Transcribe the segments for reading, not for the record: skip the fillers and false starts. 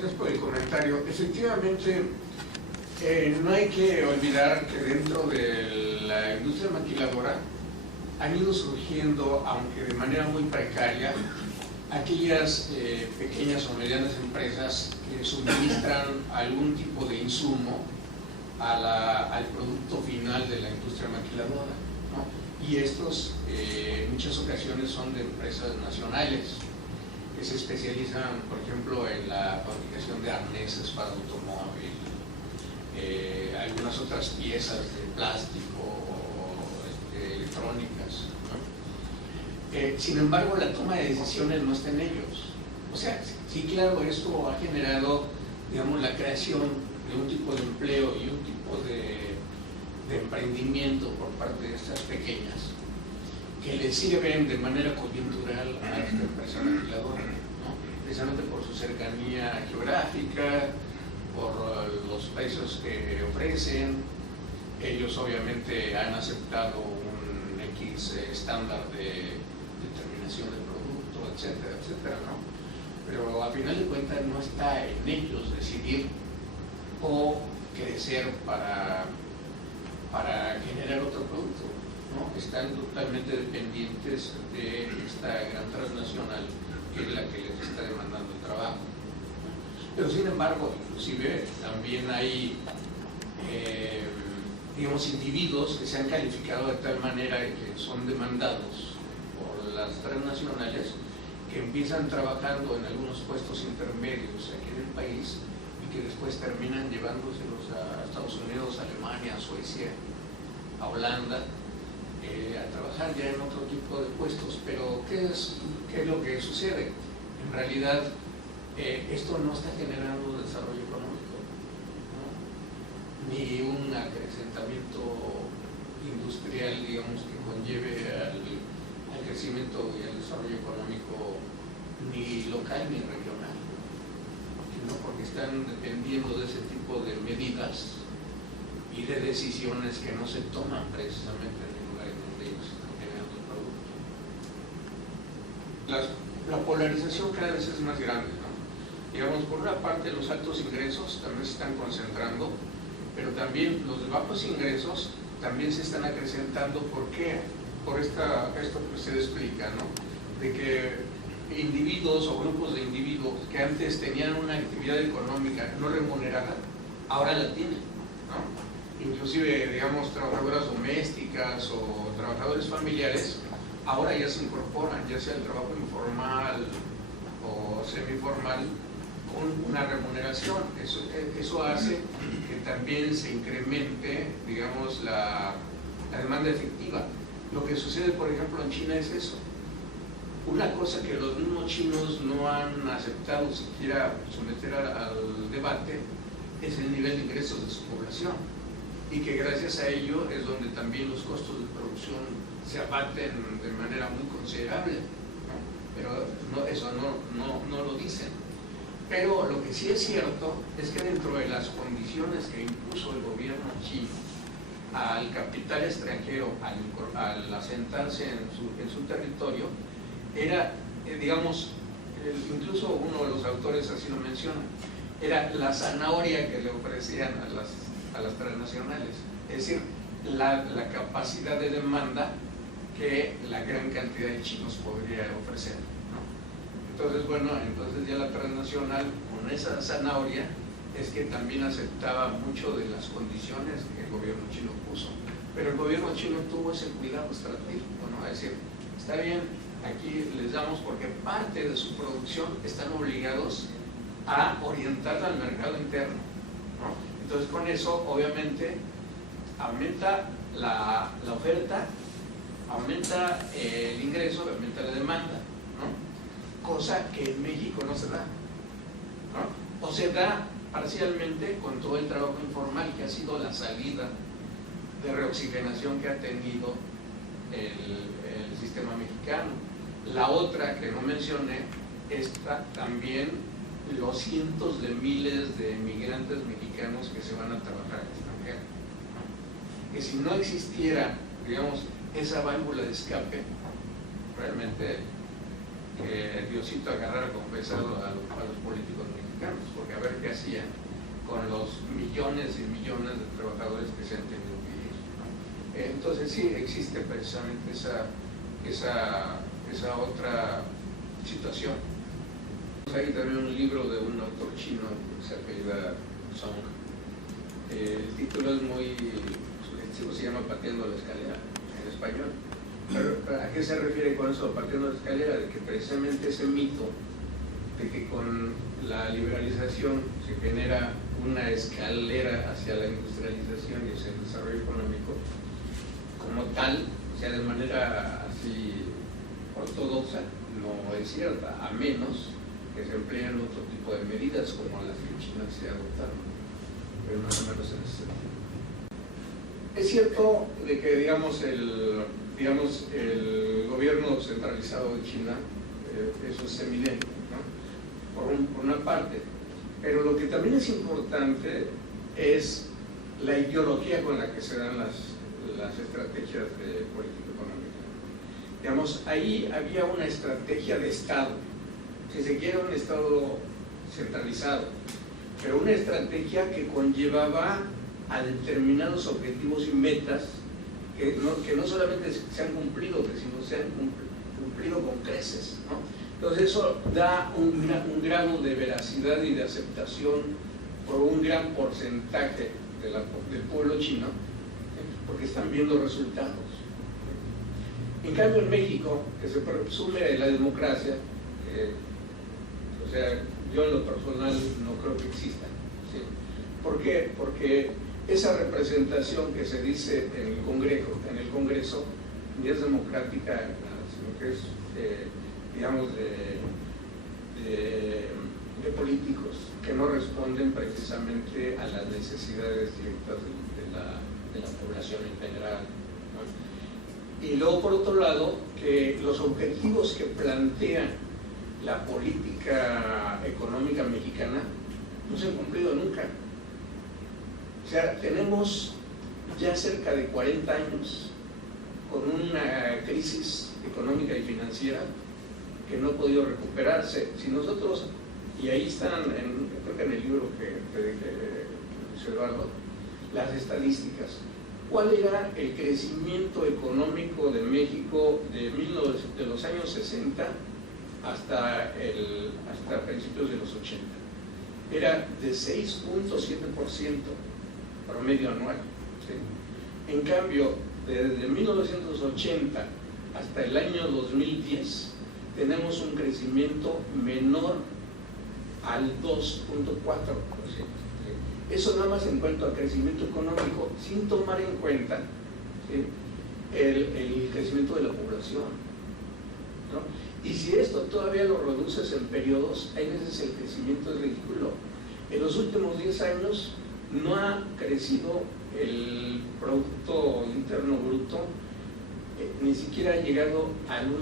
gracias por el comentario. Efectivamente, no hay que olvidar que dentro de la industria maquiladora han ido surgiendo, aunque de manera muy precaria, aquellas pequeñas o medianas empresas que suministran algún tipo de insumo al producto final de la industria maquiladora, ¿no? Y estos en muchas ocasiones son de empresas nacionales que se especializan, por ejemplo, en la fabricación de arneses para automóvil, algunas otras piezas de plástico o electrónicas, ¿no? Sin embargo, la toma de decisiones no está en ellos. O sea, sí, claro, esto ha generado, digamos, la creación de un tipo de empleo y un tipo de emprendimiento por parte de estas pequeñas que le sirven de manera coyuntural a esta empresa maquiladora, ¿no? Precisamente por su cercanía geográfica, por los precios que ofrecen. Ellos obviamente han aceptado un X estándar de determinación del producto, etcétera, etcétera, ¿no? Pero a final de cuentas no está en ellos decidir o crecer para generar otro producto, ¿no? Están totalmente dependientes de esta gran transnacional que es la que les está demandando el trabajo. Pero sin embargo, inclusive también hay digamos, individuos que se han calificado de tal manera que son demandados por las transnacionales, que empiezan trabajando en algunos puestos intermedios aquí en el país y que después terminan llevándoselos a Estados Unidos, a Alemania, a Suecia, a Holanda, a trabajar ya en otro tipo de puestos. Pero ¿qué es lo que sucede? En realidad esto no está generando desarrollo económico, ¿no? Ni un acrecentamiento industrial, digamos, que conlleve al crecimiento y al desarrollo económico ni local ni regional, sino porque están dependiendo de ese tipo de medidas y de decisiones que no se toman precisamente en el lugar en donde ellos están generando el producto. La polarización cada vez es más grande, ¿no? Digamos, por una parte los altos ingresos también se están concentrando, pero también los bajos ingresos también se están acrecentando. ¿Por qué? Por esto que se explica, ¿no? De que individuos o grupos de individuos que antes tenían una actividad económica no remunerada, ahora la tienen, ¿no? Inclusive, digamos, trabajadoras domésticas o trabajadores familiares, ahora ya se incorporan, ya sea el trabajo informal o semiformal, con una remuneración. Eso hace que también se incremente, digamos, la demanda efectiva. Lo que sucede, por ejemplo, en China es eso. Una cosa que los mismos chinos no han aceptado siquiera someter al debate es el nivel de ingresos de su población, y que gracias a ello es donde también los costos de producción se abaten de manera muy considerable, ¿no? Pero eso no lo dicen. Pero lo que sí es cierto es que dentro de las condiciones que impuso el gobierno chino al capital extranjero al asentarse en su territorio, era, digamos, incluso uno de los autores así lo menciona, era la zanahoria que le ofrecían a las transnacionales, es decir, la capacidad de demanda que la gran cantidad de chinos podría ofrecer, ¿no? Entonces, bueno, entonces ya la transnacional con esa zanahoria es que también aceptaba mucho de las condiciones que el gobierno chino puso, pero el gobierno chino tuvo ese cuidado estratégico, ¿no? Es decir, está bien, aquí les damos, porque parte de su producción están obligados a orientarla al mercado interno, ¿no? Entonces con eso obviamente aumenta la oferta, aumenta el ingreso, aumenta la demanda, ¿no? Cosa que en México no se da, ¿no? O se da parcialmente con todo el trabajo informal, que ha sido la salida de reoxigenación que ha tenido el sistema mexicano. La otra que no mencioné está también los cientos de miles de migrantes mexicanos que se van a trabajar al extranjero, ¿no? Que si no existiera, digamos, esa válvula de escape, realmente que Diosito agarrara confesado a los políticos mexicanos, porque a ver qué hacían con los millones y millones de trabajadores que se han tenido que ir, ¿no? Entonces sí existe precisamente esa otra situación. Hay también un libro de un autor chino que se apellida Song. El título es muy sugestivo, se llama Pateando la escalera en español. Pero, ¿a qué se refiere con eso, Pateando la escalera? De que precisamente ese mito de que con la liberalización se genera una escalera hacia la industrialización y hacia el desarrollo económico, como tal, o sea, de manera así ortodoxa, no es cierta, a menos que se empleen otro tipo de medidas como las que en China se adoptaron, pero más o menos en ese sentido. Es cierto de que, digamos, el gobierno centralizado de China, eso es evidente, ¿no? Por una parte, pero lo que también es importante es la ideología con la que se dan las estrategias de política económica. Digamos, ahí había una estrategia de Estado, si se quiere un Estado centralizado, pero una estrategia que conllevaba a determinados objetivos y metas que no solamente se han cumplido, sino se han cumplido con creces, ¿no? Entonces eso da un grado de veracidad y de aceptación por un gran porcentaje del pueblo chino, porque están viendo resultados. En cambio en México, que se presume de la democracia, o sea, yo en lo personal no creo que exista, ¿sí? ¿Por qué? Porque esa representación que se dice en el Congreso ni es democrática, sino que es, digamos, de políticos que no responden precisamente a las necesidades directas de la población en general, ¿no? Y luego, por otro lado, que los objetivos que plantean la política económica mexicana no se han cumplido nunca. O sea, tenemos ya cerca de 40 años con una crisis económica y financiera que no ha podido recuperarse. Si nosotros, y ahí están, creo que en el libro que dice Eduardo, las estadísticas, ¿cuál era el crecimiento económico de México de los años 60 hasta principios de los 80? Era de 6.7% promedio anual, ¿sí? En cambio, desde 1980 hasta el año 2010 tenemos un crecimiento menor al 2.4%. Eso nada más en cuanto a crecimiento económico, sin tomar en cuenta, ¿sí?, el crecimiento de la población, ¿no? Y si esto todavía lo reduces en periodos, hay veces el crecimiento es ridículo. En los últimos 10 años no ha crecido el Producto Interno Bruto, ni siquiera ha llegado al 1.4%.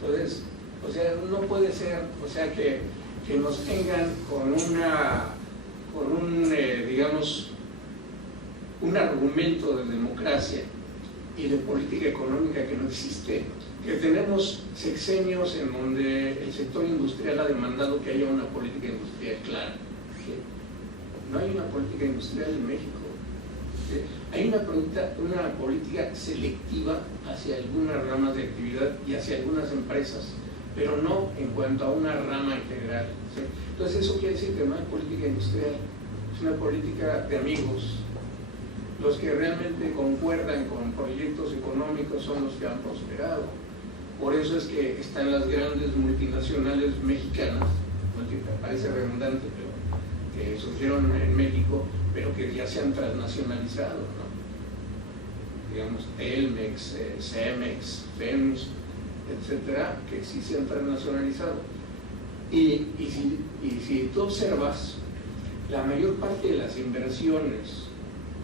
Entonces, o sea, no puede ser, o sea, que nos tengan con digamos, un argumento de democracia y de política económica que no existe, que tenemos sexenios en donde el sector industrial ha demandado que haya una política industrial clara, ¿sí? No hay una política industrial en México, ¿sí? Hay una política selectiva hacia algunas ramas de actividad y hacia algunas empresas, pero no en cuanto a una rama integral, ¿sí? Entonces eso quiere decir que no hay política industrial, es una política de amigos. Los que realmente concuerdan con proyectos económicos son los que han prosperado. Por eso es que están las grandes multinacionales mexicanas, parece redundante, pero que surgieron en México, pero que ya se han transnacionalizado, ¿no? Digamos, Telmex, Cemex, FEMS, etcétera, que sí se han transnacionalizado. Y si tú observas, la mayor parte de las inversiones,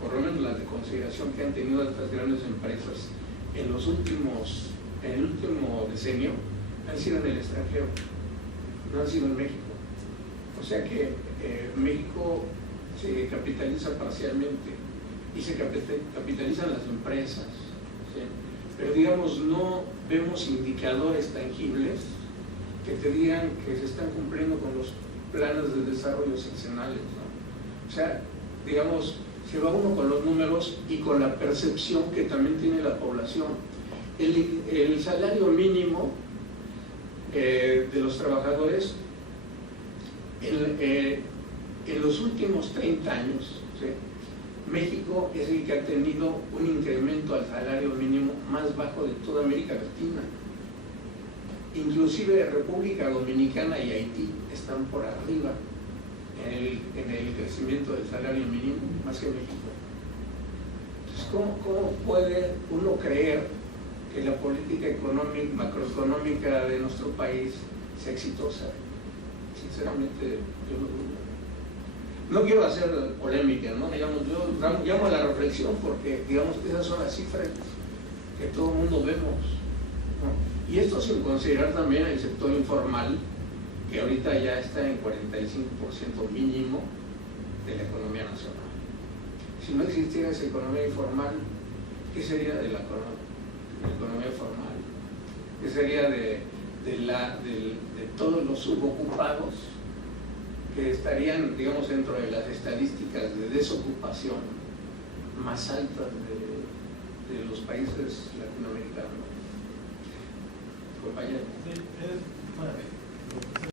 por lo menos las de consideración que han tenido estas grandes empresas en el último decenio, han sido en el extranjero, no han sido en México. O sea que México se capitaliza parcialmente y se capitalizan las empresas, ¿sí? Pero digamos, no vemos indicadores tangibles que te digan que se están cumpliendo con los planes de desarrollo seccionales, ¿no? O sea, digamos, se va uno con los números y con la percepción que también tiene la población. El salario mínimo de los trabajadores en los últimos 30 años, ¿sí? México es el que ha tenido un incremento al salario mínimo más bajo de toda América Latina. Inclusive República Dominicana y Haití están por arriba en el crecimiento del salario mínimo, más que México. Entonces, ¿cómo puede uno creer que la política macroeconómica de nuestro país sea exitosa? Sinceramente, yo lo dudo. No quiero hacer polémica, ¿no? Digamos, yo llamo a la reflexión porque, digamos, esas son las cifras que todo el mundo vemos, ¿no? Y esto sin considerar también el sector informal, que ahorita ya está en 45% mínimo de la economía nacional. Si no existiera esa economía informal, ¿qué sería de la economía formal? ¿Qué sería de todos los subocupados que estarían, digamos, dentro de las estadísticas de desocupación más altas de los países latinoamericanos? Compañero. Sí,